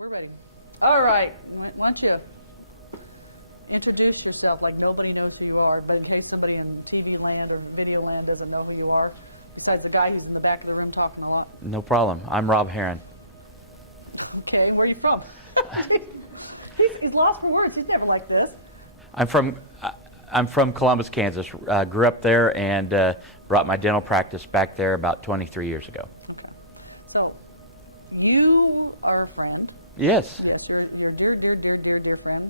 We're ready. All right. Why don't you introduce yourself like nobody knows who you are, but in case somebody in TV land or video land doesn't know who you are, besides the guy who's in the back of the room talking a lot. No problem. I'm Rob Herron. Okay, where are you from? He's lost for words. He's never like this. I'm from Columbus, Kansas. Grew up there and brought my dental practice back there about 23 years ago. Okay. So, you are a friend. Yes. Yes, you're a dear friend.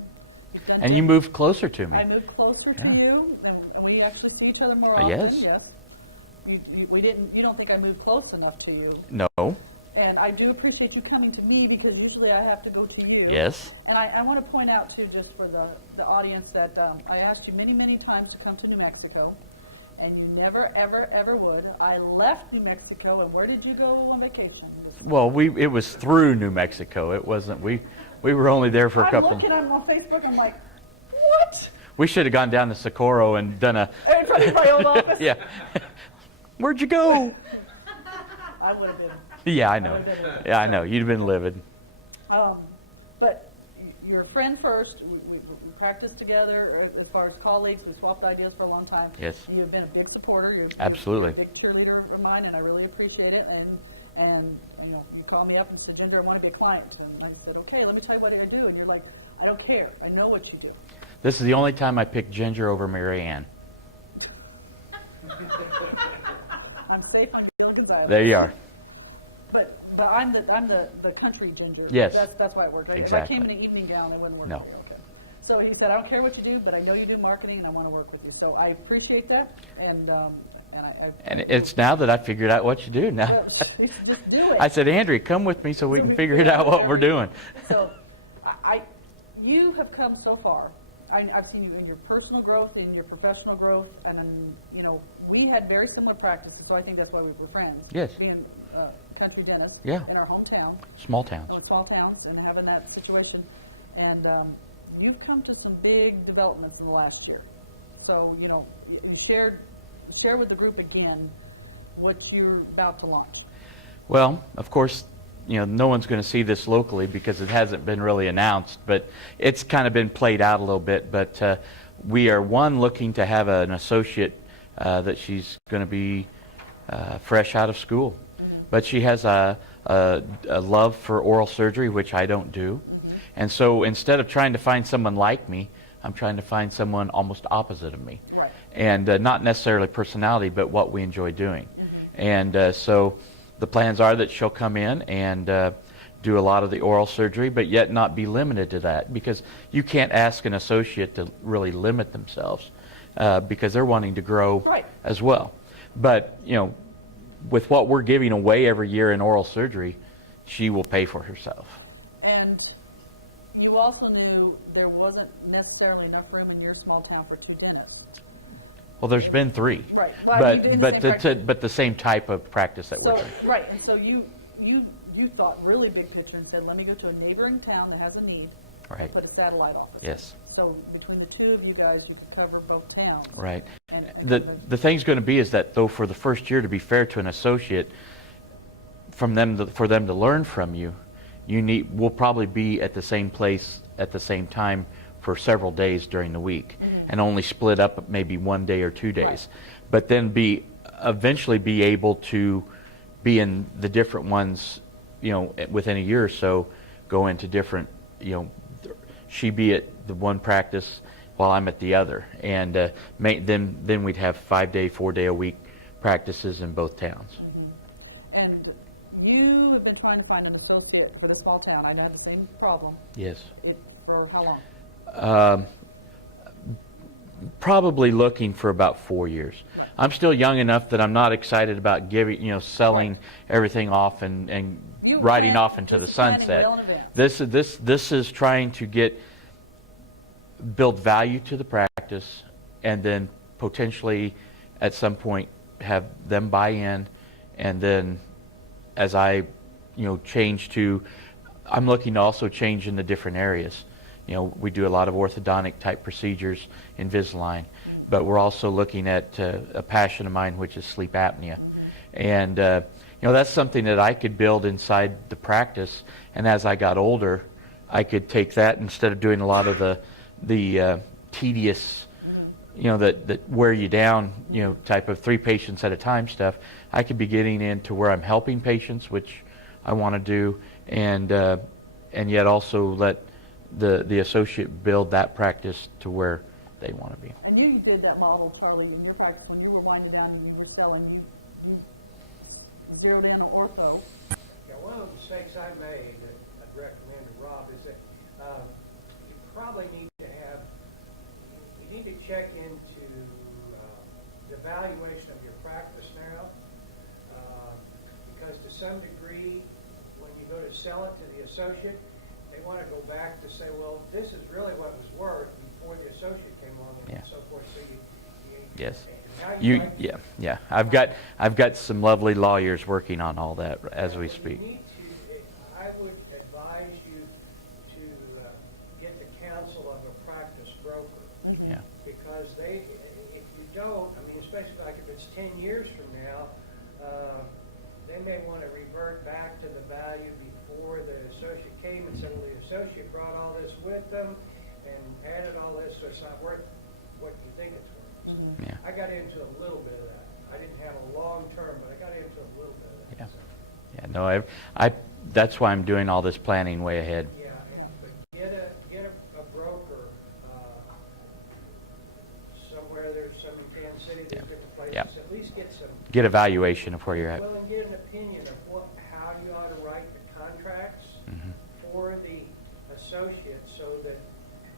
And you moved closer to me. I moved closer Yeah. to you, and we actually see each other more often. Yes. Yes. You don't think I moved close enough to you. No. And I do appreciate you coming to me because usually I have to go to you. Yes. And I want to point out, too, just for the audience, that I asked you many, many times to come to New Mexico, and you never, ever, ever would. I left New Mexico, and where did you go on vacation? Well, it was through New Mexico. It wasn't. We were only there for a couple. I'm looking on Facebook. I'm like, what? We should have gone down to Socorro and done a. In front of my old office. Yeah. Where'd you go? I would have been. Yeah, I know. Yeah, I know. You'd have been livid. But you're a friend first. We practiced together as far as colleagues. We swapped ideas for a long time. Yes. You've been a big supporter. You're Absolutely. a big cheerleader of mine, and I really appreciate it. And you called me up and said, Ginger, I want to be a client. And I said, okay, let me tell you what I do. And you're like, I don't care. I know what you do. This is the only time I picked Ginger over Mary Ann. I'm safe on Gilligan's Island. There you are. But I'm the country Ginger. Yes. That's why it worked. Exactly. If I came in an evening gown, it wouldn't work. No. For you. Okay. So he said, I don't care what you do, but I know you do marketing, and I want to work with you. So I appreciate that, and And it's now that I figured out what you do now. well, just do it. I said, Andrea, come with me so we can figure it out what we're doing. So you have come so far. I've seen you in your personal growth, in your professional growth, and we had very similar practices, so I think that's why we were friends. Yes. Being country dentists Yeah. in our hometown. Small towns. Small towns, and having that situation. And you've come to some big developments in the last year. So, you share with the group again what you're about to launch. Well, of course, no one's going to see this locally because it hasn't been really announced, but it's kind of been played out a little bit. But we are, looking to have an associate that she's going to be fresh out of school. But she has a love for oral surgery, which I don't do. And so instead of trying to find someone like me, I'm trying to find someone almost opposite of me. Right. And not necessarily personality, but what we enjoy doing. And so the plans are that she'll come in and do a lot of the oral surgery, but yet not be limited to that, because you can't ask an associate to really limit themselves because they're wanting to grow as well. But, with what we're giving away every year in oral surgery, she will pay for herself. And you also knew there wasn't necessarily enough room in your small town for 2 dentists. Well, there's been 3. Right. Well, but the same type of practice that we're doing. Right. And so you thought really big picture and said, let me go to a neighboring town that has a need. Right. Put a satellite office. Yes. So between the two of you guys, you could cover both towns. Right. And The thing's going to be is that, though, for the first year, to be fair to an associate, for them to learn from you, we'll probably be at the same place at the same time for several days during the week, and only split up maybe 1 day or 2 days. Right. But then eventually be able to be in the different ones, within a year or so, go into different, she be at the one practice while I'm at the other, and then we'd have 5-day, 4-day-a-week practices in both towns. And you have been trying to find an associate for the small town. I had the same problem. Yes. For how long? Probably looking for about 4 years. I'm still young enough that I'm not excited about selling everything off and riding off into the sunset. This is trying to build value to the practice, and then potentially at some point have them buy in, and then as I change to, I'm looking to also change in the different areas. We do a lot of orthodontic type procedures, Invisalign, but we're also looking at a passion of mine, which is sleep apnea. And that's something that I could build inside the practice, and as I got older, I could take that instead of doing a lot of the tedious, that wear you down, type of 3 patients at a time stuff. I could be getting into where I'm helping patients, which I want to do, and yet also let the associate build that practice to where they want to be. And you did that model, Charlie, in your practice when you were winding down and you were selling. You zeroed in on ortho. Yeah, one of the mistakes I made that I'd recommend to Rob is that you probably need to check into the valuation of your practice now, because to some degree, when you go to sell it to the associate, they want to go back to say, well, this is really what it was worth before the associate came along and so forth. So yes. Yeah. I've got some lovely lawyers working on all that as we speak. I would advise you to get the counsel of a practice broker. Yeah. Because if you don't, I mean, especially like if it's 10 years from now, they may want to revert back to the value before the associate came and said, well, the associate brought all this with them and added all this, so it's not worth what you think it's worth. So Yeah. I got into a little bit of that. I didn't have a long term, but I got into a little bit of that. Yeah. So. Yeah. No, I that's why I'm doing all this planning way ahead. Yeah, but get a broker somewhere. There's some in Kansas City. There's different places. Yeah. At least Get a valuation of where you're at. Well, and get an opinion of how you ought to write the contracts for the associate, so that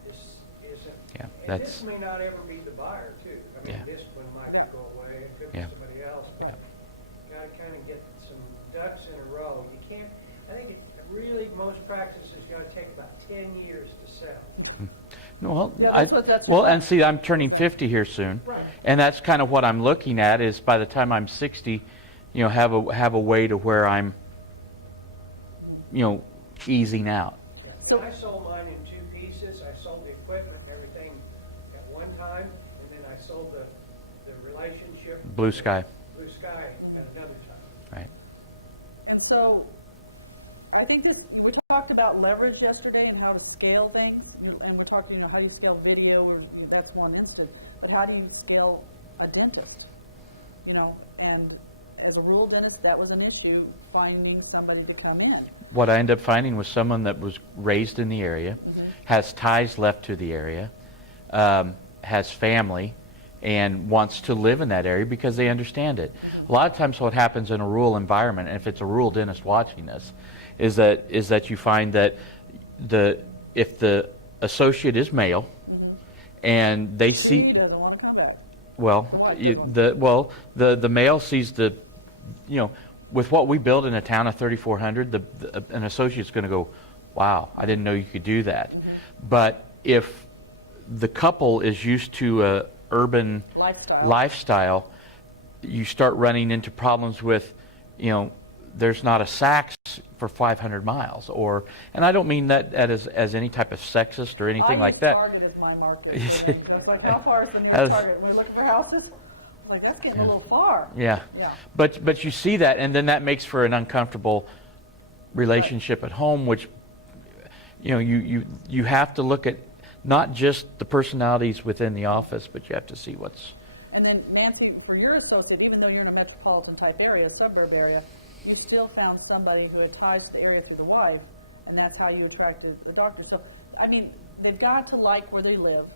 this isn't. Yeah, And this may not ever be the buyer too. I mean, this one might go away. It could be somebody else. But you got to kind of get some ducks in a row. You can't. I think really most practices got to take about 10 years to sell. No, Well, and see, I'm turning 50 here soon, and that's kind of what I'm looking at. Is by the time I'm 60, have a way to where I'm, easing out. And I sold mine in 2 pieces. I sold the equipment and everything at one time, and then I sold the relationship. Blue sky. Blue sky at another time. Right. And so, I think that we talked about leverage yesterday and how to scale things, and we talked, how you scale video, or that's one instance, but how do you scale a dentist? And as a rural dentist, that was an issue, finding somebody to come in. What I ended up finding was someone that was raised in the area, has ties left to the area, has family, and wants to live in that area because they understand it. A lot of times what happens in a rural environment, and if it's a rural dentist watching this, is that you find that if the associate is male, and they see, He doesn't want to come back. well, the male sees with what we build in a town of 3,400, an associate's going to go, wow, I didn't know you could do that. But if the couple is used to a urban lifestyle, you start running into problems with, there's not a Saks for 500 miles, and I don't mean that as any type of sexist or anything like that. Target is my market. It's like, how far is the nearest Target? When we're looking for houses, like, that's getting a little far. Yeah. But you see that, and then that makes for an uncomfortable relationship at home, which you have to look at not just the personalities within the office, but you have to see what's. And then, Nancy, for your associate, even though you're in a metropolitan type area, suburb area, you still found somebody who had ties to the area through the wife, and that's how you attracted the doctor. So, I mean, they've got to like where they live.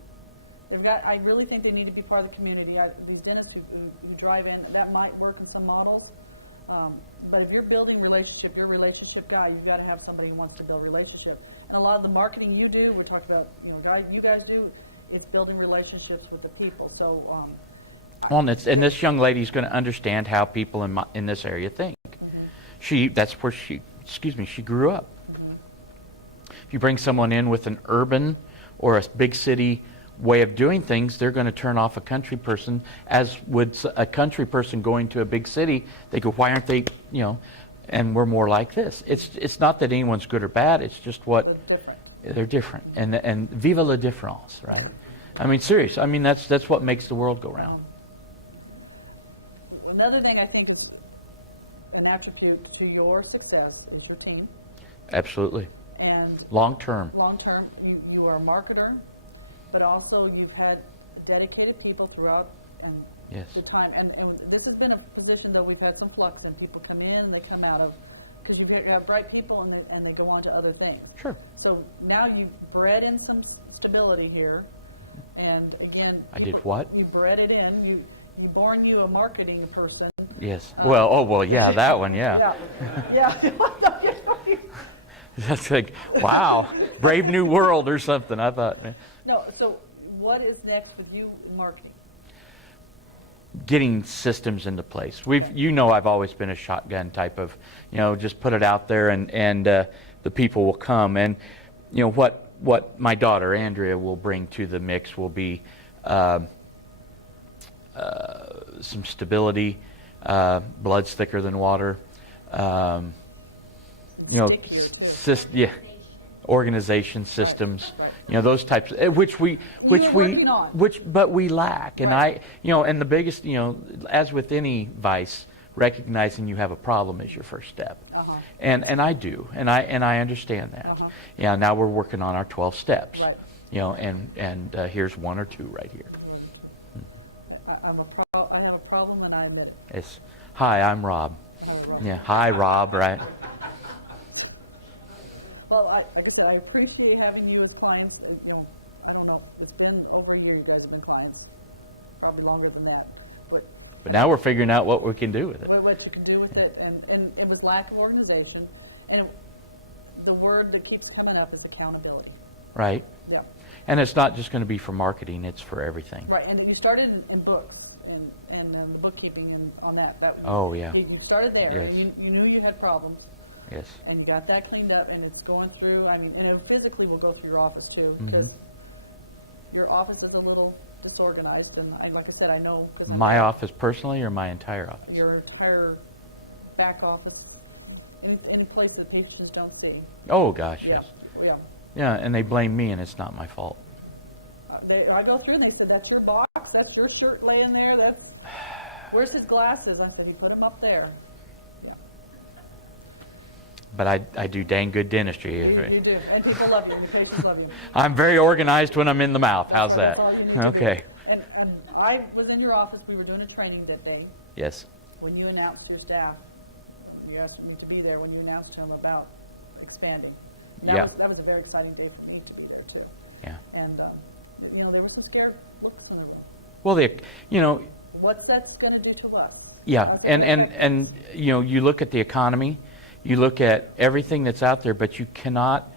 I really think they need to be part of the community. These dentists who drive in, that might work in some models. But if you're building relationship, you're a relationship guy, you've got to have somebody who wants to build relationship. And a lot of the marketing you do, we're talking about, you guys do, it's building relationships with the people. So, and this young lady's going to understand how people in this area think. That's where she grew up. If you bring someone in with an urban or a big city way of doing things, they're going to turn off a country person, as would a country person going to a big city. They go, why aren't they, and we're more like this. It's not that anyone's good or bad, it's just they're different. And vive la différence, right? I mean, serious. I mean, that's what makes the world go round. Another thing I think is, an attribute to your success is your team. Absolutely. And Long term. long term, you are a marketer, but also you've had dedicated people throughout Yes. the time. And this has been a position that we've had some flux in. People come in and they come out of, because you have bright people and they go on to other things. Sure. So now you've bred in some stability here. And again, I did what? You bred it in. You born you a marketing person. Yes. Well, yeah, that one, yeah. Yeah. That's like, wow, Brave New World or something, I thought. No, so what is next with you in marketing? Getting systems into place. Okay. I've always been a shotgun type of, just put it out there and the people will come. And, what my daughter, Andrea, will bring to the mix will be some stability, blood's thicker than water, organization systems, those types, but we lack. And Right. and the biggest, as with any vice, recognizing you have a problem is your first step. Uh-huh. And I do, and I understand that. Uh-huh. Yeah, now we're working on our 12 steps. Right. And here's 1 or 2 right here. I have a problem and I admit it. It's, hi, I'm Rob. Yeah, hi, Rob, right? Well, like I said, I appreciate having you as clients. I don't know, it's been over a year you guys have been clients, probably longer than that. But now we're figuring out what we can do with it. What you can do with it, and it was lack of organization, and the word that keeps coming up is accountability. Right. Yeah. And it's not just going to be for marketing, it's for everything. Right, and you started in books and the bookkeeping and on that. Oh, yeah. You started there. Yes. And you knew you had problems. Yes. And you got that cleaned up, and it's going through. And it physically will go through your office too, Mm-hmm. because your office is a little disorganized. And like I said, I know. My office personally or my entire office? Your entire back office, any place that patients don't see. Oh, gosh, yes. Yeah. Yeah, and they blame me, and it's not my fault. I go through and they said, "That's your box. That's your shirt laying there. Where's his glasses?" I said, "You put them up there." Yeah. But I do dang good dentistry. You do, and people love you. Your patients love you. I'm very organized when I'm in the mouth. How's that? That's all you need to do. Okay. And I was in your office. We were doing a training that day Yes. when you announced to your staff. You asked me to be there when you announced to them about expanding. Yeah. That was a very exciting day for me to be there too. Yeah. And there was some scared looks in the room. Well, What's that's going to do to us? yeah, and you look at the economy, you look at everything that's out there, but you cannot,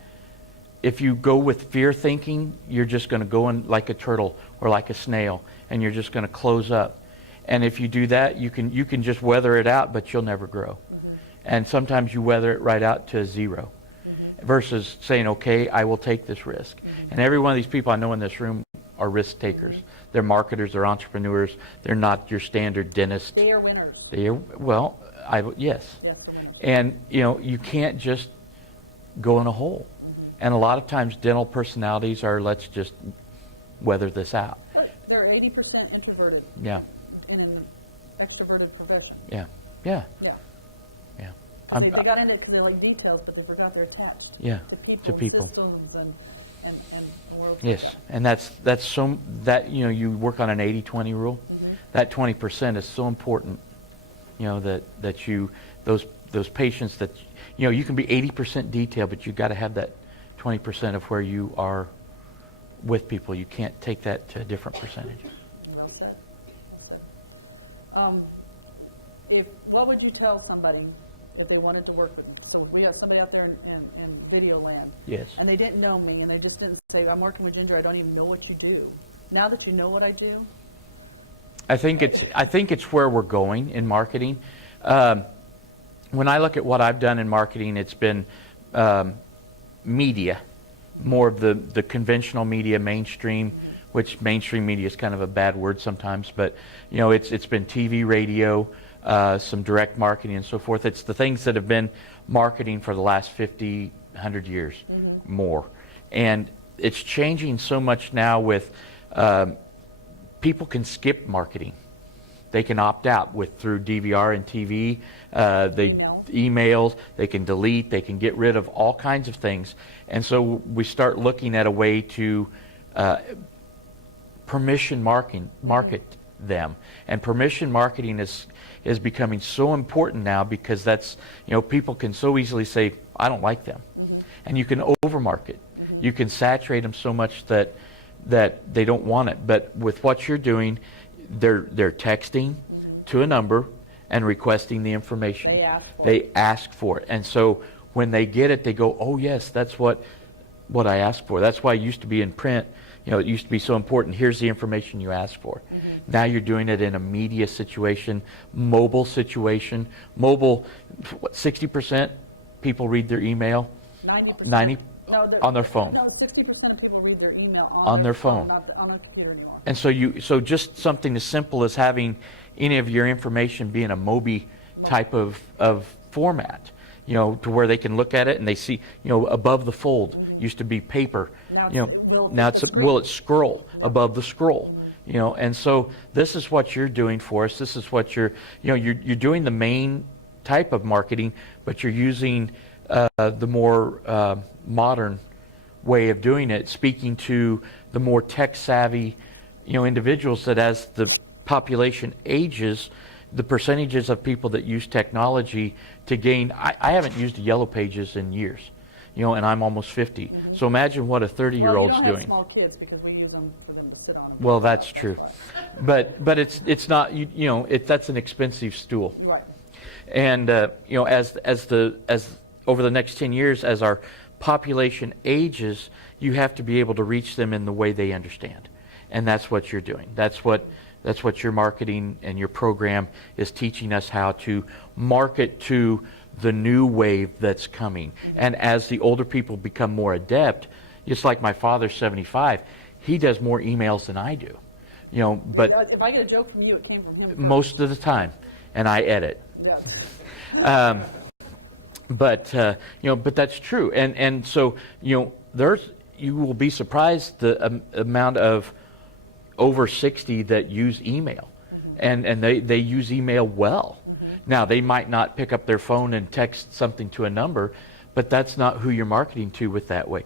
if you go with fear thinking, you're just going to go in like a turtle or like a snail, and you're just going to close up. And if you do that, you can just weather it out, but you'll never grow. Mm-hmm. And sometimes you weather it right out to 0, mm-hmm. versus saying, okay, I will take this risk. Mm-hmm. And every one of these people I know in this room are risk takers. They're marketers, they're entrepreneurs, they're not your standard dentist. They are winners. Yes. Yes, the winners. And, you can't just go in a hole. Mm-hmm. And a lot of times dental personalities are, let's just weather this out. But they're 80% introverted. Yeah. In an extroverted profession. Yeah. Yeah. Yeah. Yeah. They got in it because they like details, but they forgot they're attached. Yeah. To people. Systems and world. Yes. And that's so that you work on an 80-20 rule. Mm-hmm. That 20% is so important. That you those patients that you can be 80% detail, but you got to have that 20% of where you are with people. You can't take that to a different percentage. Well said. What would you tell somebody if they wanted to work with you? So we have somebody out there in video land. Yes. And they didn't know me, and they just didn't say, "I'm working with Ginger. I don't even know what you do." Now that you know what I do, I think it's where we're going in marketing. When I look at what I've done in marketing, it's been media, more of the conventional media, mainstream, which mainstream media is kind of a bad word sometimes, but it's been TV, radio, some direct marketing and so forth. It's the things that have been marketing for the last 50, 100 years, mm-hmm. more. And it's changing so much now with people can skip marketing. they can opt out through DVR and TV, Emails. emails, they can delete, they can get rid of all kinds of things. And so we start looking at a way to permission market them. And permission marketing is becoming so important now, because that's, people can so easily say, I don't like them. And you can overmarket. You can saturate them so much that they don't want it. But with what you're doing, they're texting to a number and requesting the information. They ask for it. And so when they get it, they go, oh yes, that's what I asked for. That's why it used to be in print. It used to be so important. Here's the information you asked for. Now you're doing it in a media situation, mobile situation. Mobile, 60% people read their email? 90%. 90 on their phone. No, 60% of people read their email on their phone. Not on a computer anymore. And so just something as simple as having any of your information be in a Mobi type of format, to where they can look at it and they see, above the fold used to be paper. Now it's scroll above the scroll. And so this is what you're doing for us. This is what you're doing the main type of marketing, but you're using the more modern way of doing it, speaking to the more tech-savvy, individuals, that as the population ages, the percentages of people that use technology to gain... I haven't used the Yellow Pages in years, and I'm almost 50. So imagine what a 30-year-old's doing. doing. Have small kids because we use them for them to sit on. Well, that's true. But it's not, that's an expensive stool. Right. And, as over the next 10 years, as our population ages, you have to be able to reach them in the way they understand. And that's what you're doing. That's what your marketing and your program is teaching us, how to market to the new wave that's coming. And as the older people become more adept, just like my father's 75, he does more emails than I do. But if I get a joke from you, it came from him. Most of the time, and I edit. Yeah. But that's true, and so you will be surprised the amount of over 60 that use email, and they use email well. Now they might not pick up their phone and text something to a number, but that's not who you're marketing to with that way.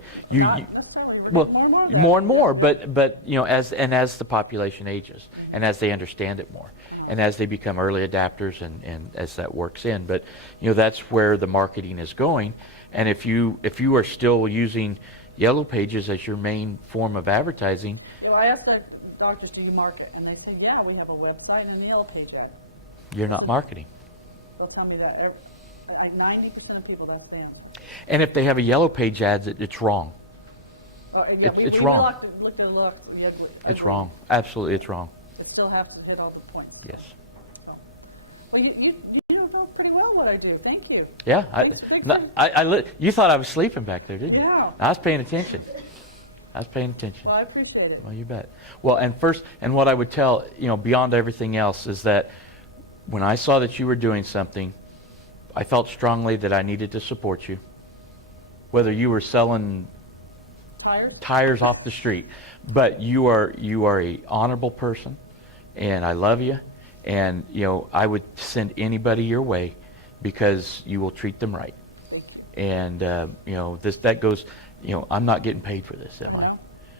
Well, more and more, but as the population ages and as they understand it more, and as they become early adapters, and as that works in, but that's where the marketing is going. And if you are still using Yellow Pages as your main form of advertising, I asked our doctors, do you market? And they said, yeah, we have a website and a Yellow Page ad. You're not marketing. They'll tell me that 90% of people, that's the answer. And if they have a Yellow Page ads, it's wrong. It's wrong. It's wrong. Absolutely, it's wrong. It still has to hit all the points. Yes. Oh. Well, you know pretty well what I do. Thank you. Yeah. You thought I was sleeping back there, didn't you? Yeah. I was paying attention. Well, I appreciate it. Well, you bet. Well, and what I would tell, beyond everything else, is that when I saw that you were doing something, I felt strongly that I needed to support you. Whether you were selling tires off the street, but you are a honorable person, and I love you, and I would send anybody your way because you will treat them right. And that goes. I'm not getting paid for this, am I?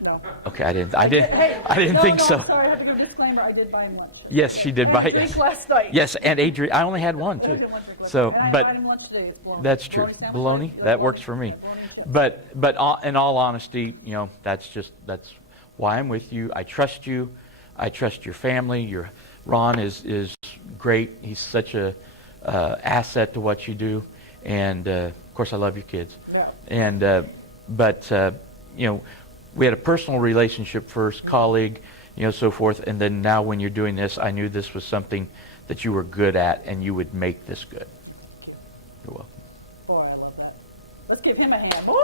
No. Okay, I didn't think so. Sorry, I have to give a disclaimer. I did buy him lunch. Yes, she did buy. Yes. Last night. Yes, and Adrian, I only had one too. So, I but bought him lunch today. that's true. Bologna, that works for me. But in all honesty, that's why I'm with you. I trust you. I trust your family. Ron is great. He's such a asset to what you do, and of course I love your kids. Yeah. And but we had a personal relationship first, colleague, so forth, and then now when you're doing this, I knew this was something that you were good at, and you would make this good. Thank you. You're welcome. Boy, I love that. Let's give him a hand. Woo!